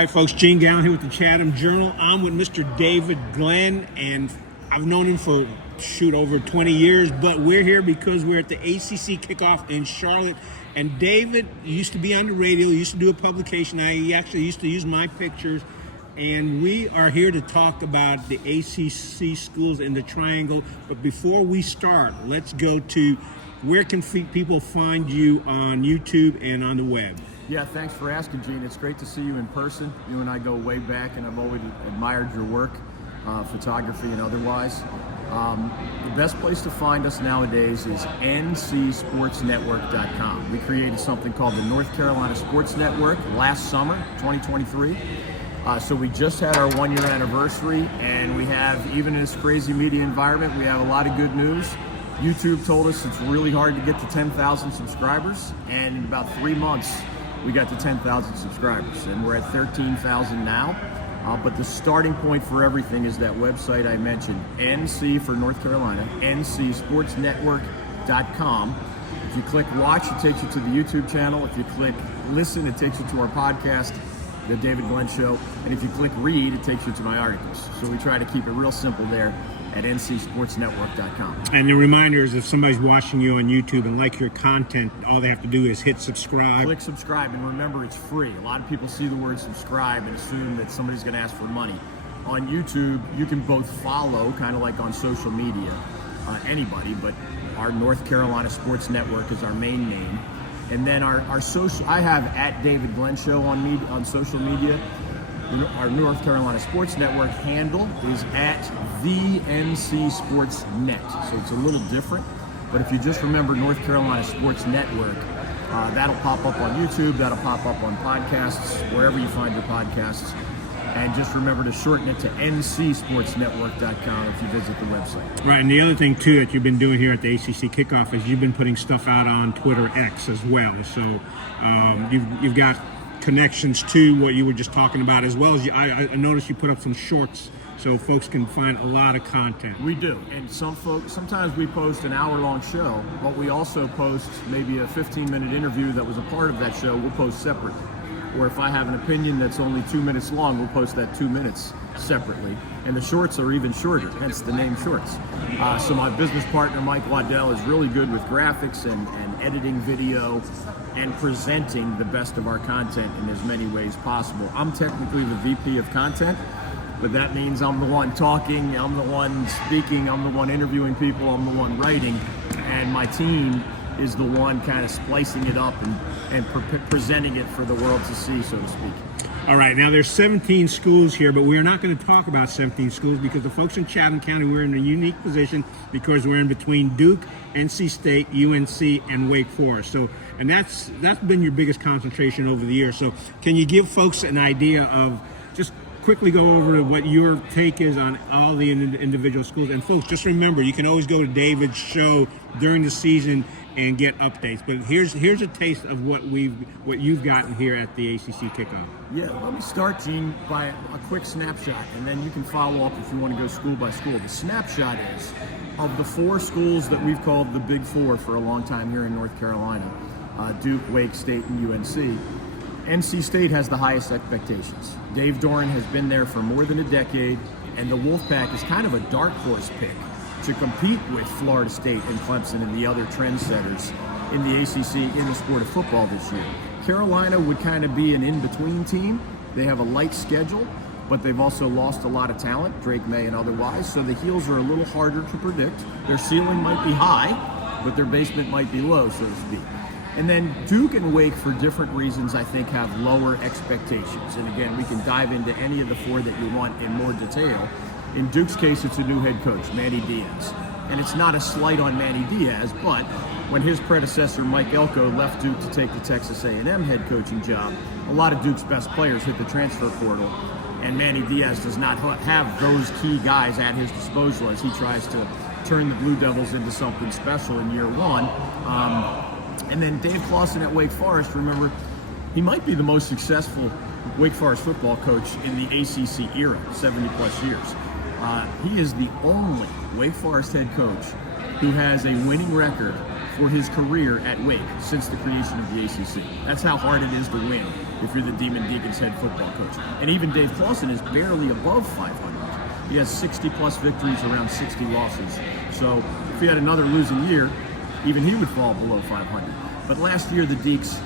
right, folks, Gene Galin here with the Chatham Journal. I'm with Mr. David Glenn, and I've known him for, over 20 years, but we're here because we're at the ACC Kickoff in Charlotte. And David used to be on the radio, used to do a publication. He actually used to use my pictures. And we are here to talk about the ACC schools in the Triangle. But before we start, let's go to where can people find you on YouTube and on the web? Yeah, thanks for asking, Gene. It's great to see you in person. You and I go way back, and I've always admired your work, photography and otherwise. The best place to find us nowadays is ncsportsnetwork.com. We created something called the North Carolina Sports Network last summer, 2023. So we just had our 1-year anniversary, and we have, even in this crazy media environment, we have a lot of good news. YouTube told us it's really hard to get to 10,000 subscribers, and in about 3 months, we got to 10,000 subscribers, and we're at 13,000 now. But the starting point for everything is that website I mentioned, NC for North Carolina, ncsportsnetwork.com. If you click watch, it takes you to the YouTube channel. If you click listen, it takes you to our podcast, The David Glenn Show. And if you click read, it takes you to my articles. So we try to keep it real simple there at ncsportsnetwork.com. And the reminder is if somebody's watching you on YouTube and like your content, all they have to do is hit subscribe. Click subscribe, and remember, it's free. A lot of people see the word subscribe and assume that somebody's going to ask for money. On YouTube, you can both follow, kind of like on social media, anybody, but our North Carolina Sports Network is our main name. And then our social, I have at David Glenn Show on social media. Our North Carolina Sports Network handle is at the NC Sports Net. So it's a little different, but if you just remember North Carolina Sports Network, that'll pop up on YouTube, that'll pop up on podcasts, wherever you find your podcasts. And just remember to shorten it to ncsportsnetwork.com if you visit the website. Right, and the other thing, too, that you've been doing here at the ACC Kickoff is you've been putting stuff out on Twitter X as well. So you've got connections to what you were just talking about, as well as I noticed you put up some shorts so folks can find a lot of content. We do, and sometimes we post an hour-long show, but we also post maybe a 15-minute interview that was a part of that show. We'll post separately. Or if I have an opinion that's only 2 minutes long, we'll post that 2 minutes separately. And the shorts are even shorter, hence the name Shorts. So my business partner, Mike Waddell, is really good with graphics and editing video and presenting the best of our content in as many ways possible. I'm technically the VP of content, but that means I'm the one talking, I'm the one speaking, I'm the one interviewing people, I'm the one writing, and my team is the one kind of splicing it up and presenting it for the world to see, so to speak. All right, now there's 17 schools here, but we're not going to talk about 17 schools because the folks in Chatham County, we're in a unique position because we're in between Duke, NC State, UNC, and Wake Forest. So, and that's been your biggest concentration over the years. So can you give folks an idea of, just quickly go over what your take is on all the individual schools? And folks, just remember, you can always go to David's show during the season and get updates. But here's a taste of what you've gotten here at the ACC Kickoff. Yeah, let me start, Gene, by a quick snapshot, and then you can follow up if you want to go school by school. The snapshot is, of the 4 schools that we've called the Big Four for a long time here in North Carolina, Duke, Wake, State, and UNC, NC State has the highest expectations. Dave Doran has been there for more than a decade, and the Wolfpack is kind of a dark horse pick to compete with Florida State and Clemson and the other trendsetters in the ACC in the sport of football this year. Carolina would kind of be an in-between team. They have a light schedule, but they've also lost a lot of talent, Drake May and otherwise, so the Heels are a little harder to predict. Their ceiling might be high, but their basement might be low, so to speak. And then Duke and Wake, for different reasons, I think, have lower expectations. And again, we can dive into any of the 4 that you want in more detail. In Duke's case, it's a new head coach, Manny Diaz. And it's not a slight on Manny Diaz, but when his predecessor, Mike Elko, left Duke to take the Texas A&M head coaching job, a lot of Duke's best players hit the transfer portal, and Manny Diaz does not have those key guys at his disposal as he tries to turn the Blue Devils into something special in year 1. And then Dave Clawson at Wake Forest, remember, he might be the most successful Wake Forest football coach in the ACC era, 70-plus years. He is the only Wake Forest head coach who has a winning record for his career at Wake since the creation of the ACC. That's how hard it is to win if you're the Demon Deacons head football coach. And even Dave Clawson is barely above 500. He has 60-plus victories, around 60 losses. So if he had another losing year, even he would fall below 500. But last year, the Deeks,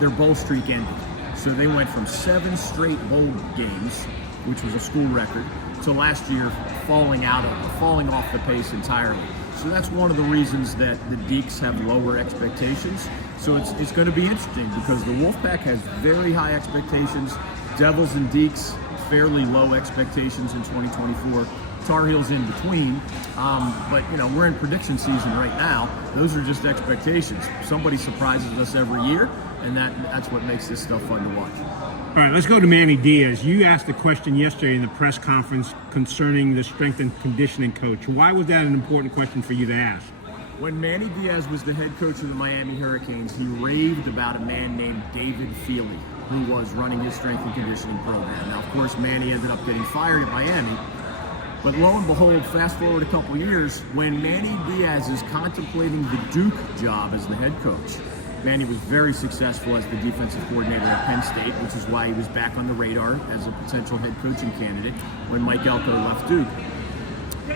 their bowl streak ended. So they went from 7 straight bowl games, which was a school record, to last year falling off the pace entirely. So that's one of the reasons that the Deeks have lower expectations. So it's going to be interesting because the Wolfpack has very high expectations. Devils and Deeks, fairly low expectations in 2024. Tar Heels in between. But, we're in prediction season right now. Those are just expectations. Somebody surprises us every year, and that's what makes this stuff fun to watch. All right, let's go to Manny Diaz. You asked a question yesterday in the press conference concerning the strength and conditioning coach. Why was that an important question for you to ask? When Manny Diaz was the head coach of the Miami Hurricanes, he raved about a man named David Fely, who was running his strength and conditioning program. Now, of course, Manny ended up getting fired at Miami. But lo and behold, fast forward a couple years, when Manny Diaz is contemplating the Duke job as the head coach, Manny was very successful as the defensive coordinator at Penn State, which is why he was back on the radar as a potential head coaching candidate when Mike Elko left Duke.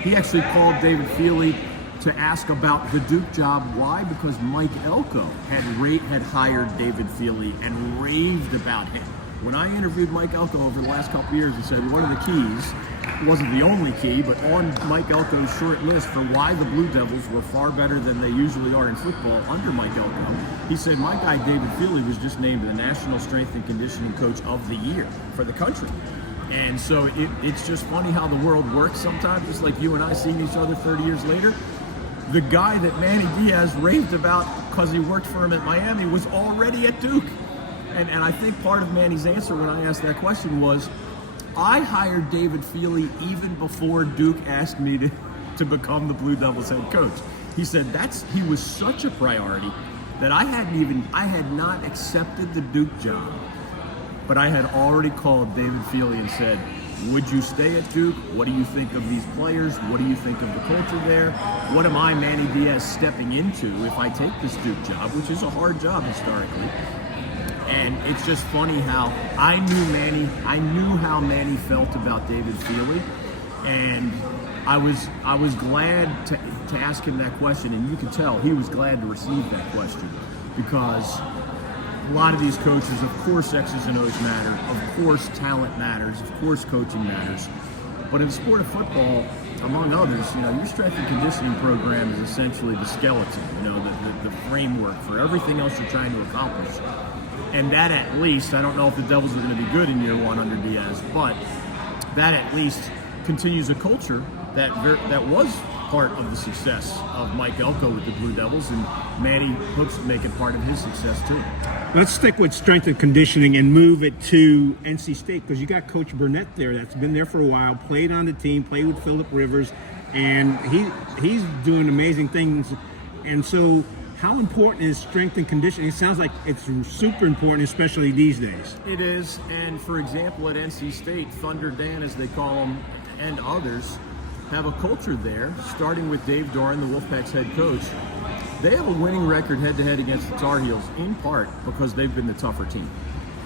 He actually called David Fely to ask about the Duke job. Why? Because Mike Elko had hired David Fely and raved about him. When I interviewed Mike Elko over the last couple of years, he said one of the keys, wasn't the only key, but on Mike Elko's short list for why the Blue Devils were far better than they usually are in football under Mike Elko, he said, my guy David Fely was just named the National Strength and Conditioning Coach of the Year for the country. And so it's just funny how the world works sometimes, just like you and I seeing each other 30 years later. The guy that Manny Diaz raved about because he worked for him at Miami was already at Duke. And I think part of Manny's answer when I asked that question was, I hired David Fely even before Duke asked me to become the Blue Devils head coach. He said he was such a priority that I had not accepted the Duke job, but I had already called David Fely and said, would you stay at Duke? What do you think of these players? What do you think of the culture there? What am I, Manny Diaz, stepping into if I take this Duke job, which is a hard job historically? And it's just funny how I knew how Manny felt about David Fely, and I was glad to ask him that question, and you can tell he was glad to receive that question because a lot of these coaches, of course, X's and O's matter, of course, talent matters, of course, coaching matters, but in the sport of football, among others, your strength and conditioning program is essentially the skeleton, the framework for everything else you're trying to accomplish. And that at least, I don't know if the Devils are going to be good in year one under Diaz, but that at least continues a culture that was part of the success of Mike Elko with the Blue Devils, and Manny hopes to make it part of his success too. Let's stick with strength and conditioning and move it to NC State because you got Coach Burnett there that's been there for a while, played on the team, played with Phillip Rivers, and he's doing amazing things. And so how important is strength and conditioning? It sounds like it's super important, especially these days. It is, and for example, at NC State, Thunder Dan, as they call him, and others, have a culture there, starting with Dave Doran, the Wolfpack's head coach. They have a winning record head-to-head against the Tar Heels, in part because they've been the tougher team.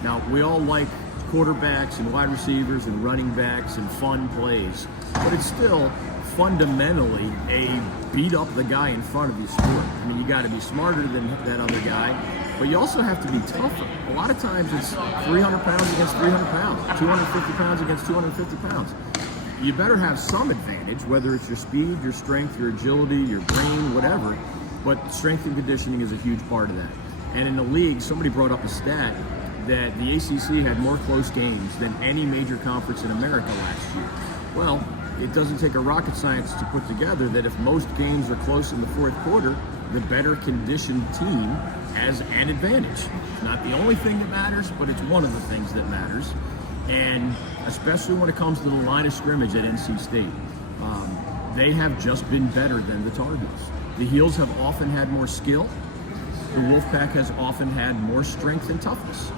Now, we all like quarterbacks and wide receivers and running backs and fun plays, but it's still fundamentally a beat up the guy in front of you sport. I mean, you got to be smarter than that other guy, but you also have to be tougher. A lot of times it's 300 pounds against 300 pounds, 250 pounds against 250 pounds. You better have some advantage, whether it's your speed, your strength, your agility, your brain, whatever, but strength and conditioning is a huge part of that. And in the league, somebody brought up a stat that the ACC had more close games than any major conference in America last year. Well, it doesn't take a rocket science to put together that if most games are close in the fourth quarter, the better conditioned team has an advantage. Not the only thing that matters, but it's one of the things that matters. And especially when it comes to the line of scrimmage at NC State, they have just been better than the Tar Heels. The Heels have often had more skill. The Wolfpack has often had more strength and toughness.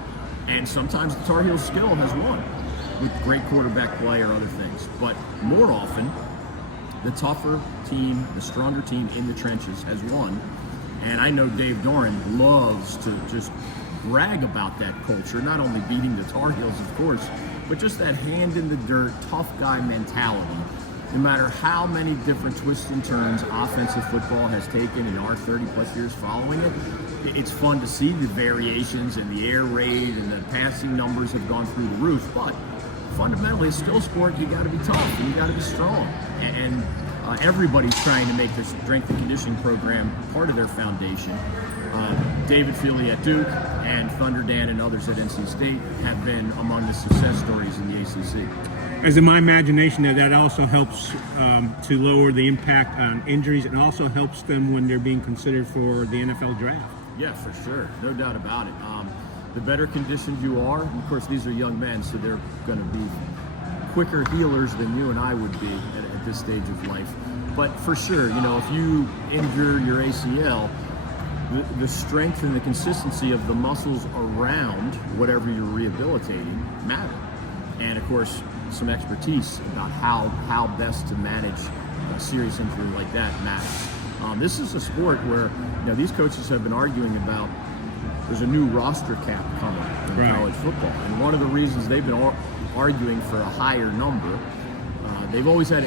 And sometimes the Tar Heels' skill has won with great quarterback play or other things. But more often, the tougher team, the stronger team in the trenches has won. And I know Dave Doran loves to just brag about that culture, not only beating the Tar Heels, of course, but just that hand in the dirt, tough guy mentality. No matter how many different twists and turns offensive football has taken in our 30-plus years following it, it's fun to see the variations and the air raid and the passing numbers have gone through the roof. But fundamentally, it's still a sport. You got to be tough and you got to be strong. And everybody's trying to make their strength and conditioning program part of their foundation. David Fely at Duke and Thunder Dan and others at NC State have been among the success stories in the ACC. As in my imagination, that also helps to lower the impact on injuries, and also helps them when they're being considered for the NFL draft. Yeah, for sure. No doubt about it. The better conditioned you are, and of course these are young men, so they're going to be quicker healers than you and I would be at this stage of life. But for sure, if you injure your ACL, the strength and the consistency of the muscles around whatever you're rehabilitating matter. And of course, some expertise about how best to manage a serious injury like that matters. This is a sport where these coaches have been arguing about there's a new roster cap coming in college football. And one of the reasons they've been arguing for a higher number, they've always had,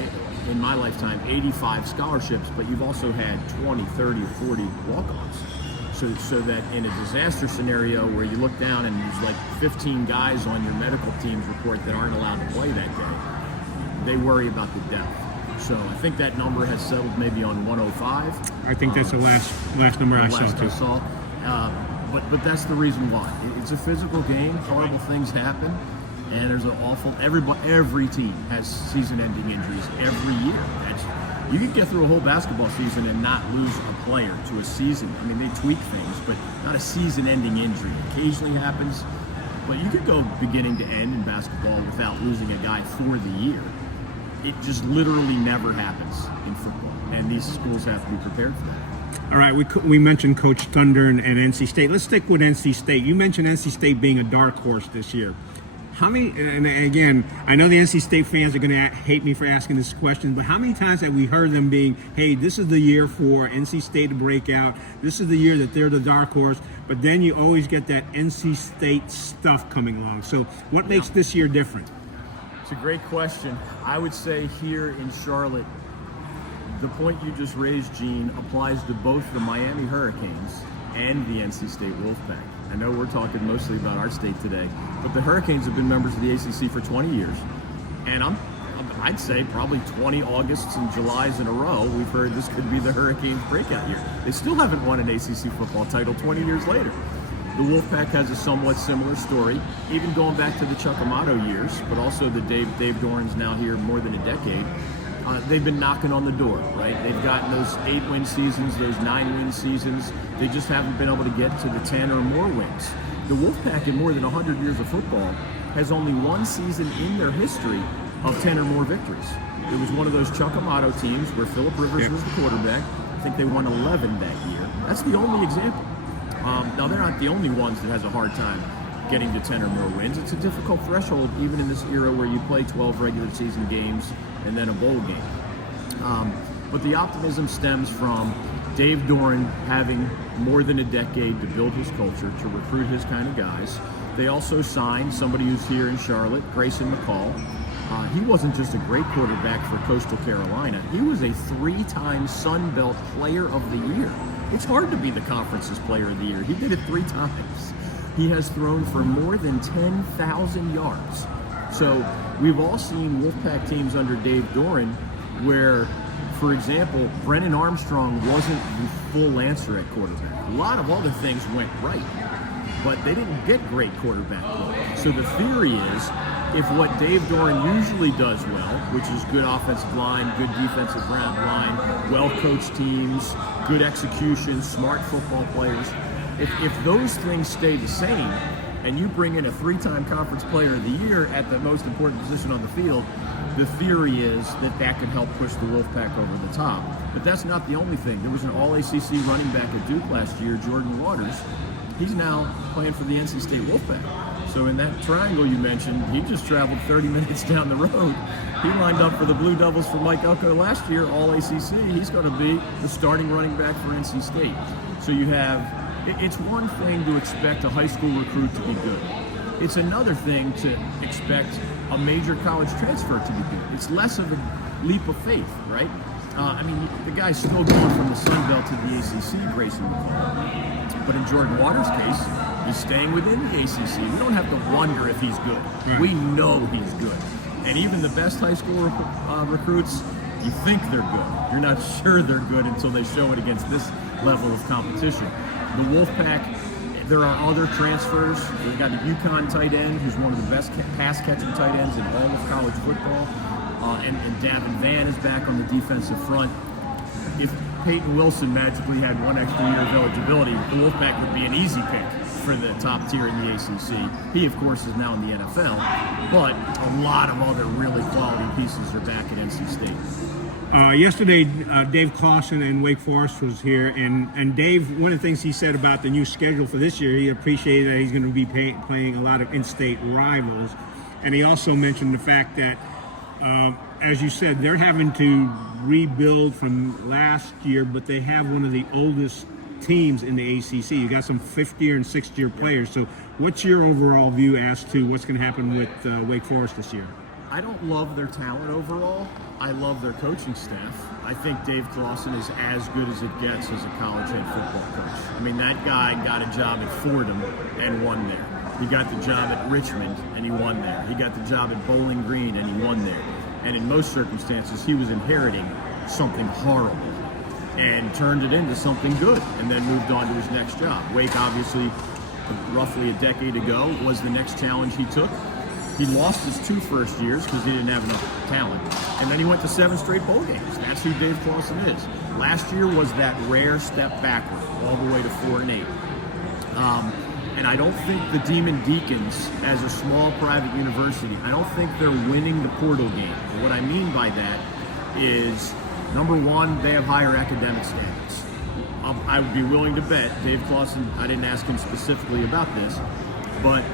in my lifetime, 85 scholarships, but you've also had 20, 30, or 40 walk-ons. So that in a disaster scenario where you look down and there's like 15 guys on your medical team's report that aren't allowed to play that day, they worry about the depth. So I think that number has settled maybe on 105. I think that's the last number I saw. But that's the reason why. It's a physical game. Horrible things happen, and there's an awful. Every team has season-ending injuries every year. You can get through a whole basketball season and not lose a player to a season. I mean, they tweak things, but not a season-ending injury. Occasionally happens, but you could go beginning to end in basketball without losing a guy for the year. It just literally never happens in football, and these schools have to be prepared for that. All right, we mentioned Coach Thunder and NC State. Let's stick with NC State. You mentioned NC State being a dark horse this year. How many, and again, I know the NC State fans are going to hate me for asking this question, but how many times have we heard them being, hey, this is the year for NC State to break out. This is the year that they're the dark horse. But then you always get that NC State stuff coming along. So what makes this year different? It's a great question. I would say here in Charlotte, the point you just raised, Gene, applies to both the Miami Hurricanes and the NC State Wolfpack. I know we're talking mostly about our state today, but the Hurricanes have been members of the ACC for 20 years. And I'd say probably 20 Augusts and Julys in a row, we've heard this could be the Hurricanes breakout year. They still haven't won an ACC football title 20 years later. The Wolfpack has a somewhat similar story, even going back to the Chuck Amato years, but also the Dave Doran's now here more than a decade. They've been knocking on the door, right? They've gotten those 8-win seasons, those 9-win seasons. They just haven't been able to get to the 10 or more wins. The Wolfpack, in more than 100 years of football, has only one season in their history of 10 or more victories. It was one of those Chuck Amato teams where Phillip Rivers was the quarterback. I think they won 11 that year. That's the only example. Now, they're not the only ones that has a hard time getting to 10 or more wins. It's a difficult threshold, even in this era where you play 12 regular season games and then a bowl game. But the optimism stems from Dave Doran having more than a decade to build his culture, to recruit his kind of guys. They also signed somebody who's here in Charlotte, Grayson McCall. He wasn't just a great quarterback for Coastal Carolina. He was a 3-time Sun Belt Player of the Year. It's hard to be the conference's Player of the Year. He did it 3 times. He has thrown for more than 10,000 yards. So we've all seen Wolfpack teams under Dave Doran where, for example, Brennan Armstrong wasn't the full answer at quarterback. A lot of other things went right, but they didn't get great quarterback play. So the theory is, if what Dave Doran usually does well, which is good offensive line, good defensive line, well-coached teams, good execution, smart football players, if those things stay the same, and you bring in a 3-time conference player of the year at the most important position on the field, the theory is that could help push the Wolfpack over the top. But that's not the only thing. There was an all-ACC running back at Duke last year, Jordan Waters. He's now playing for the NC State Wolfpack. So in that triangle you mentioned, he just traveled 30 minutes down the road. He lined up for the Blue Devils for Mike Elko last year, all ACC. He's going to be the starting running back for NC State. So you have It's one thing to expect a high school recruit to be good. It's another thing to expect a major college transfer to be good. It's less of a leap of faith, right? I mean, the guy's still going from the Sun Belt to the ACC, Grayson McCall. But in Jordan Waters' case, he's staying within the ACC. We don't have to wonder if he's good. We know he's good. And even the best high school recruits, you think they're good. You're not sure they're good until they show it against this level of competition. The Wolfpack, there are other transfers. We've got the UConn tight end, who's one of the best pass-catching tight ends in all of college football. And Davin Van is back on the defensive front. If Peyton Wilson magically had one extra year of eligibility, the Wolfpack would be an easy pick for the top tier in the ACC. He, of course, is now in the NFL, but a lot of other really quality pieces are back at NC State. Yesterday, Dave Clawson and Wake Forest was here, and Dave, one of the things he said about the new schedule for this year, he appreciated that he's going to be playing a lot of in-state rivals, and he also mentioned the fact that, as you said, they're having to rebuild from last year, but they have one of the oldest teams in the ACC. You got some fifth-year and sixth-year players. So what's your overall view as to what's going to happen with Wake Forest this year? I don't love their talent overall. I love their coaching staff. I think Dave Clawson is as good as it gets as a college head football coach. I mean, that guy got a job at Fordham and won there. He got the job at Richmond and he won there. He got the job at Bowling Green and he won there. And in most circumstances, he was inheriting something horrible and turned it into something good and then moved on to his next job. Wake, obviously, roughly a decade ago, was the next challenge he took. He lost his 2 first years because he didn't have enough talent. And then he went to 7 straight bowl games. That's who Dave Clawson is. Last year was that rare step backward, all the way to 4-8. And I don't think the Demon Deacons, as a small private university, I don't think they're winning the portal game. And what I mean by that is, number one, they have higher academic standards. I would be willing to bet, Dave Clawson, I didn't ask him specifically about this, but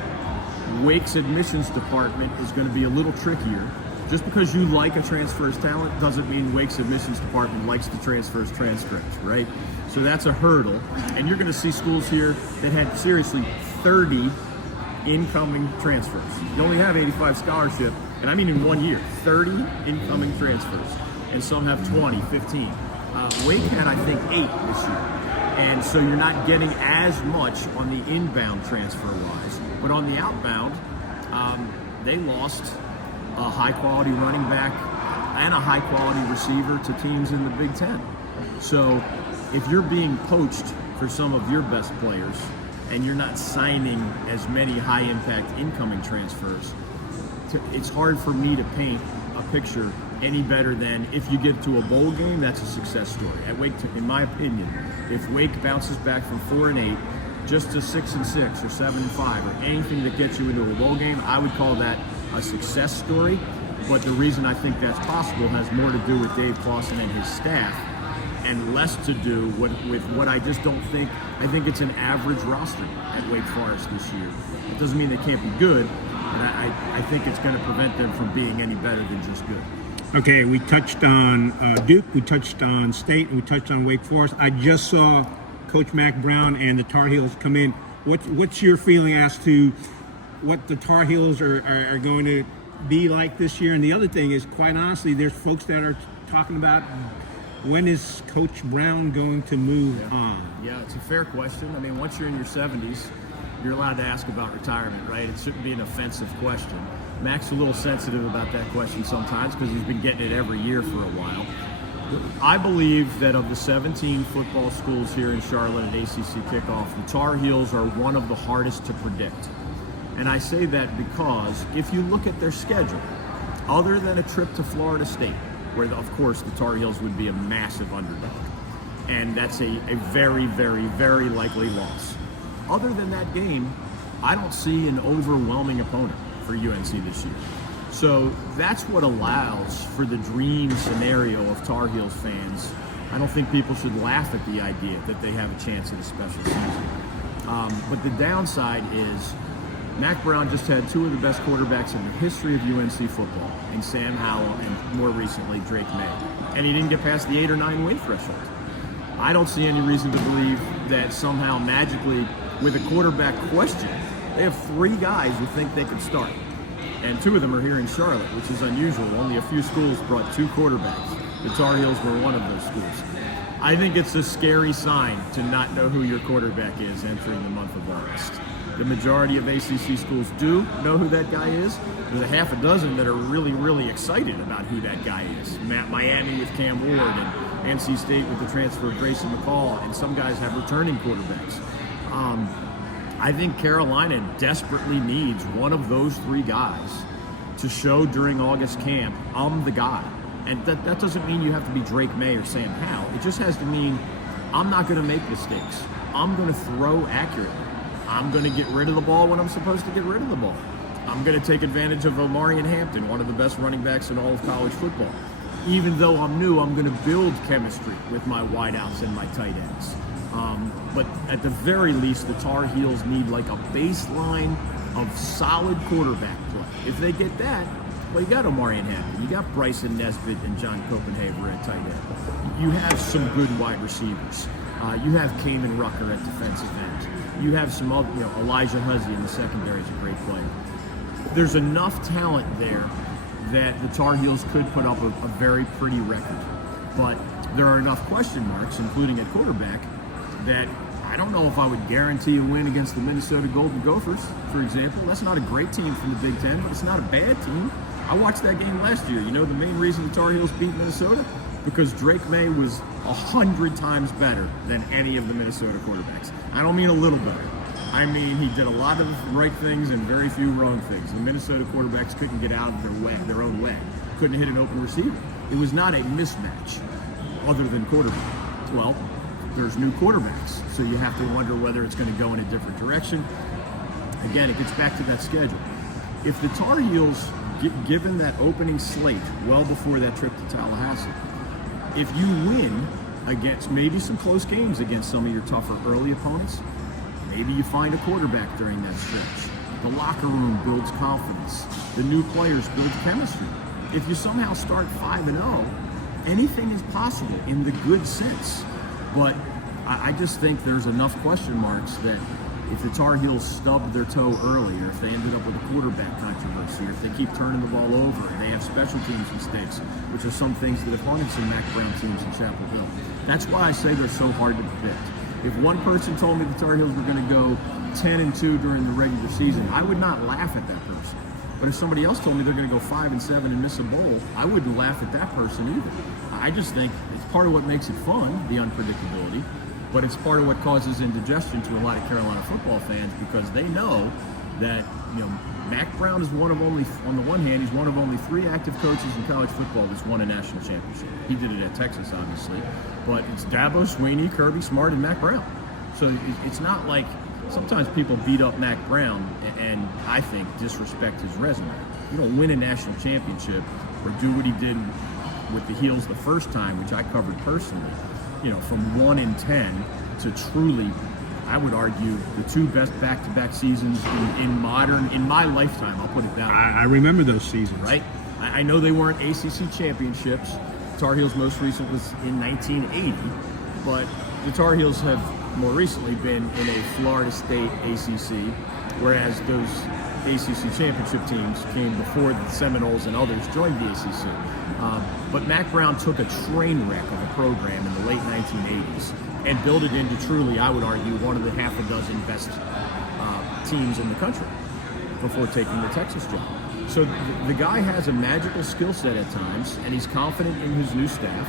Wake's admissions department is going to be a little trickier. Just because you like a transfer's talent doesn't mean Wake's admissions department likes the transfer's transcript, right? So that's a hurdle. And you're going to see schools here that had, seriously, 30 incoming transfers. You only have 85 scholarship, and I mean in 1 year, 30 incoming transfers. And some have 20, 15. Wake had, I think, 8 this year. And so you're not getting as much on the inbound transfer-wise. But on the outbound, they lost a high-quality running back and a high-quality receiver to teams in the Big Ten. So if you're being poached for some of your best players and you're not signing as many high-impact incoming transfers, it's hard for me to paint a picture any better than if you get to a bowl game, that's a success story. At Wake, in my opinion, if Wake bounces back from 4-8 just to 6-6 or 7-5 or anything that gets you into a bowl game, I would call that a success story. But the reason I think that's possible has more to do with Dave Clawson and his staff and less to do with what I just don't think. I think it's an average roster at Wake Forest this year. It doesn't mean they can't be good, but I think it's going to prevent them from being any better than just good. Okay, we touched on Duke, we touched on State, and we touched on Wake Forest. I just saw Coach Mack Brown and the Tar Heels come in. What's your feeling as to what the Tar Heels are going to be like this year? And the other thing is, quite honestly, there's folks that are talking about when is Coach Brown going to move on? Yeah, it's a fair question. I mean, once you're in your 70s, you're allowed to ask about retirement, right? It shouldn't be an offensive question. Mack's a little sensitive about that question sometimes because he's been getting it every year for a while. I believe that of the 17 football schools here in Charlotte at ACC Kickoff, the Tar Heels are one of the hardest to predict. And I say that because if you look at their schedule, other than a trip to Florida State, where, of course, the Tar Heels would be a massive underdog, and that's a very, very, very likely loss. Other than that game, I don't see an overwhelming opponent for UNC this year. So that's what allows for the dream scenario of Tar Heels fans. I don't think people should laugh at the idea that they have a chance at a special season. But the downside is Mack Brown just had 2 of the best quarterbacks in the history of UNC football, in Sam Howell and more recently Drake May. And he didn't get past the 8 or 9 win threshold. I don't see any reason to believe that somehow magically, with a quarterback question, they have 3 guys who think they could start. And 2 of them are here in Charlotte, which is unusual. Only a few schools brought 2 quarterbacks. The Tar Heels were one of those schools. I think it's a scary sign to not know who your quarterback is entering the month of August. The majority of ACC schools do know who that guy is. There's a half a dozen that are really, really excited about who that guy is. Miami with Cam Ward and NC State with the transfer of Grayson McCall, and some guys have returning quarterbacks. I think Carolina desperately needs one of those 3 guys to show during August camp, I'm the guy. And that doesn't mean you have to be Drake May or Sam Howell. It just has to mean I'm not going to make mistakes. I'm going to throw accurately. I'm going to get rid of the ball when I'm supposed to get rid of the ball. I'm going to take advantage of Omarion Hampton, one of the best running backs in all of college football. Even though I'm new, I'm going to build chemistry with my wideouts and my tight ends. But at the very least, the Tar Heels need like a baseline of solid quarterback play. If they get that, well, you got Omarion Hampton, you got Bryson Nesbitt and John Copenhaver at tight end. You have some good wide receivers. You have Kamen Rucker at defensive end. You have some other, Elijah Huzzy in the secondary is a great player. There's enough talent there that the Tar Heels could put up a very pretty record. But there are enough question marks, including at quarterback, that I don't know if I would guarantee a win against the Minnesota Golden Gophers, for example. That's not a great team from the Big Ten, but it's not a bad team. I watched that game last year. You know the main reason the Tar Heels beat Minnesota? Because Drake May was 100 times better than any of the Minnesota quarterbacks. I don't mean a little better. I mean he did a lot of right things and very few wrong things. The Minnesota quarterbacks couldn't get out of their own way. Couldn't hit an open receiver. It was not a mismatch other than quarterback. Well, there's new quarterbacks, so you have to wonder whether it's going to go in a different direction. Again, it gets back to that schedule. If the Tar Heels, given that opening slate well before that trip to Tallahassee, if you win against maybe some close games against some of your tougher early opponents, maybe you find a quarterback during that stretch. The locker room builds confidence. The new players build chemistry. If you somehow start 5-0, anything is possible in the good sense. But I just think there's enough question marks that if the Tar Heels stubbed their toe early, or if they ended up with a quarterback controversy, or if they keep turning the ball over, and they have special teams mistakes, which are some things that have haunted some Mac Brown teams in Chapel Hill. That's why I say they're so hard to predict. If one person told me the Tar Heels were going to go 10-2 during the regular season, I would not laugh at that person. But if somebody else told me they're going to go 5-7 and miss a bowl, I wouldn't laugh at that person either. I just think it's part of what makes it fun, the unpredictability, but it's part of what causes indigestion to a lot of Carolina football fans because they know that, Mac Brown is one of only, on the one hand, he's one of only 3 active coaches in college football that's won a national championship. He did it at Texas, obviously, but it's Dabo Swinney, Kirby Smart, and Mac Brown. So it's not like sometimes people beat up Mac Brown and I think disrespect his resume. You don't win a national championship or do what he did with the Heels the first time, which I covered personally, from 1-10 to truly, I would argue, the 2 best back-to-back seasons in my lifetime. I'll put it that way. I remember those seasons. Right? I know they weren't ACC championships. Tar Heels most recent was in 1980, but the Tar Heels have more recently been in a Florida State ACC, whereas those ACC championship teams came before the Seminoles and others joined the ACC. But Mac Brown took a train wreck of a program in the late 1980s and built it into truly, I would argue, one of the half a dozen best teams in the country before taking the Texas job. So the guy has a magical skill set at times, and he's confident in his new staff.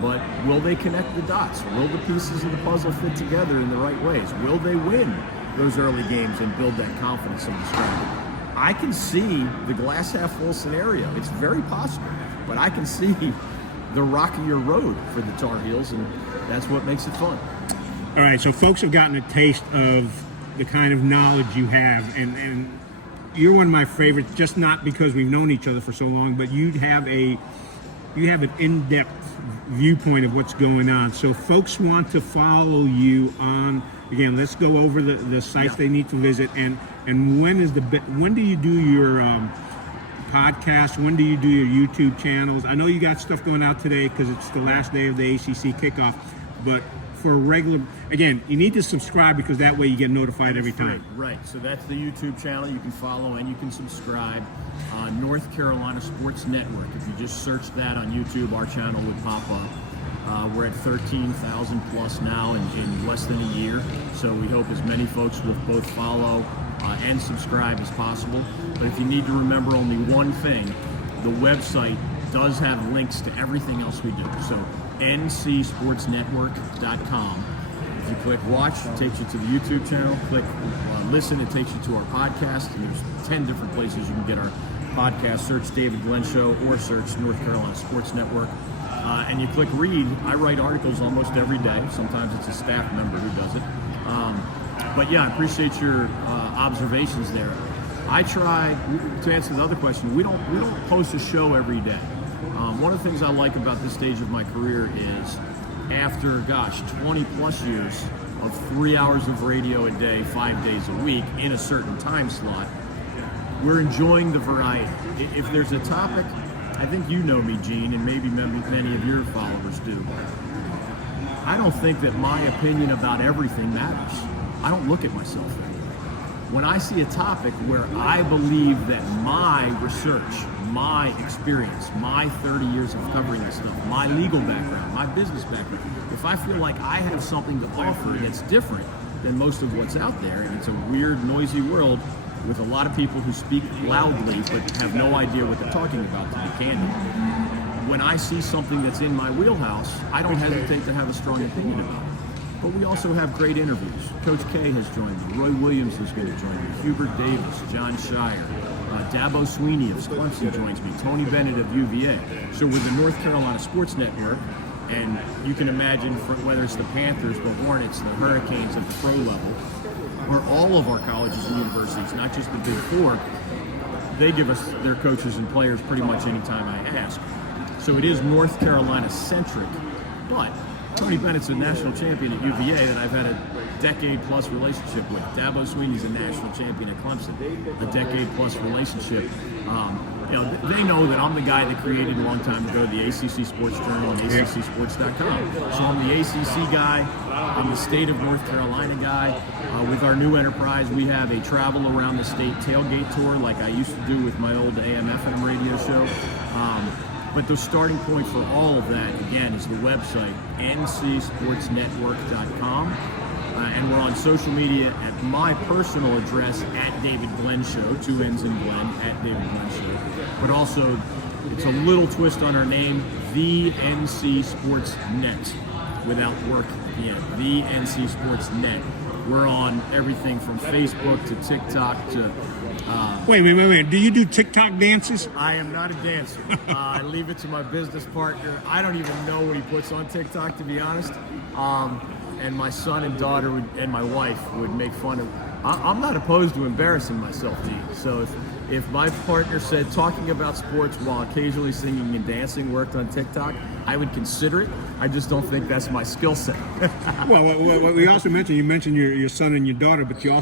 But will they connect the dots? Will the pieces of the puzzle fit together in the right ways? Will they win those early games and build that confidence in the stride? I can see the glass half full scenario. It's very possible, but I can see the rockier road for the Tar Heels, and that's what makes it fun. All right, so folks have gotten a taste of the kind of knowledge you have, and you're one of my favorites, just not because we've known each other for so long, but you have an in-depth viewpoint of what's going on. So folks want to follow you on, again, let's go over the sites they need to visit, and when do you do your podcast? When do you do your YouTube channels? I know you got stuff going out today because it's the last day of the ACC kickoff, but for regular, again, you need to subscribe because that way you get notified every Free. time. Right. So that's the YouTube channel you can follow and you can subscribe. North Carolina Sports Network. If you just search that on YouTube, our channel would pop up. We're at 13,000 plus now in less than a year. So we hope as many folks will both follow and subscribe as possible. But if you need to remember only one thing, the website does have links to everything else we do. So ncsportsnetwork.com. If you click watch, it takes you to the YouTube channel. Click listen, it takes you to our podcast. And there's 10 different places you can get our podcast. Search David Glenn Show or search North Carolina Sports Network. And you click read. I write articles almost every day. Sometimes it's a staff member who does it. But yeah, I appreciate your observations there. I try to answer the other question. We don't post a show every day. One of the things I like about this stage of my career is after 20 plus years of 3 hours of radio a day, 5 days a week in a certain time slot, we're enjoying the variety. If there's a topic, I think you know me, Gene, and maybe many of your followers do. I don't think that my opinion about everything matters. I don't look at myself that way. When I see a topic where I believe that my research, my experience, my 30 years of covering this stuff, my legal background, my business background, if I feel like I have something to offer that's different than most of what's out there, and it's a weird, noisy world with a lot of people who speak loudly but have no idea what they're talking about, to be candid. When I see something that's in my wheelhouse, I don't hesitate to have a strong opinion about it. But we also have great interviews. Coach K has joined me. Roy Williams is going to join me. Hubert Davis, John Shire, Dabo Sweeney of Clemson joins me. Tony Bennett of UVA. So with the North Carolina Sports Network, and you can imagine whether it's the Panthers, the Hornets, the Hurricanes at the pro level, or all of our colleges and universities, not just the Big Four, they give us their coaches and players pretty much any time I ask. So it is North Carolina centric, but Tony Bennett's a national champion at UVA that I've had a decade-plus relationship with. Dabo Sweeney's a national champion at Clemson, a decade-plus relationship. They know that I'm the guy that created a long time ago the ACC Sports Journal and ACCSports.com. So I'm the ACC guy. I'm the state of North Carolina guy. With our new enterprise, we have a travel around the state tailgate tour like I used to do with my old AM/FM radio show. But the starting point for all of that, again, is the website, ncsportsnetwork.com. And we're on social media at my personal address, at David Glenn Show, 2 N's in Glenn, at David Glenn Show. But also, it's a little twist on our name, the NC Sports Net, without work at the end, the NC Sports Net. We're on everything from Facebook to TikTok to... Wait. Do you do TikTok dances? I am not a dancer. I leave it to my business partner. I don't even know what he puts on TikTok, to be honest. And my son and daughter and my wife would make fun of. I'm not opposed to embarrassing myself, Dean. So if my partner said talking about sports while occasionally singing and dancing worked on TikTok, I would consider it. I just don't think that's my skill set. Well, what we also mentioned, you mentioned your son and your daughter, but you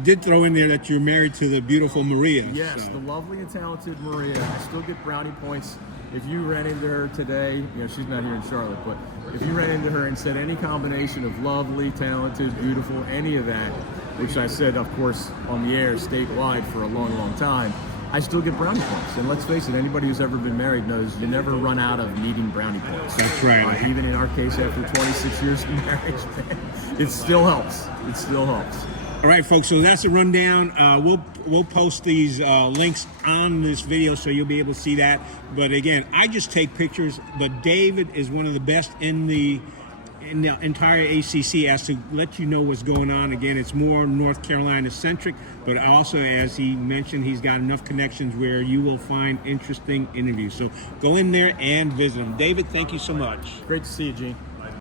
did throw in there that you're married to the beautiful Maria. Yes, the lovely and talented Maria. I still get brownie points. If you ran into her today, she's not here in Charlotte, but if you ran into her and said any combination of lovely, talented, beautiful, any of that, which I said, of course, on the air statewide for a long, long time, I still get brownie points. And let's face it, anybody who's ever been married knows you never run out of needing brownie points. That's right. Even in our case, after 26 years of marriage, it still helps. It still helps. All right, folks, so that's a rundown. We'll post these links on this video so you'll be able to see that. But again, I just take pictures, but David is one of the best in the entire ACC as to let you know what's going on. Again, it's more North Carolina centric, but also, as he mentioned, he's got enough connections where you will find interesting interviews. So go in there and visit him. David, thank you so much. Great to see you, Gene.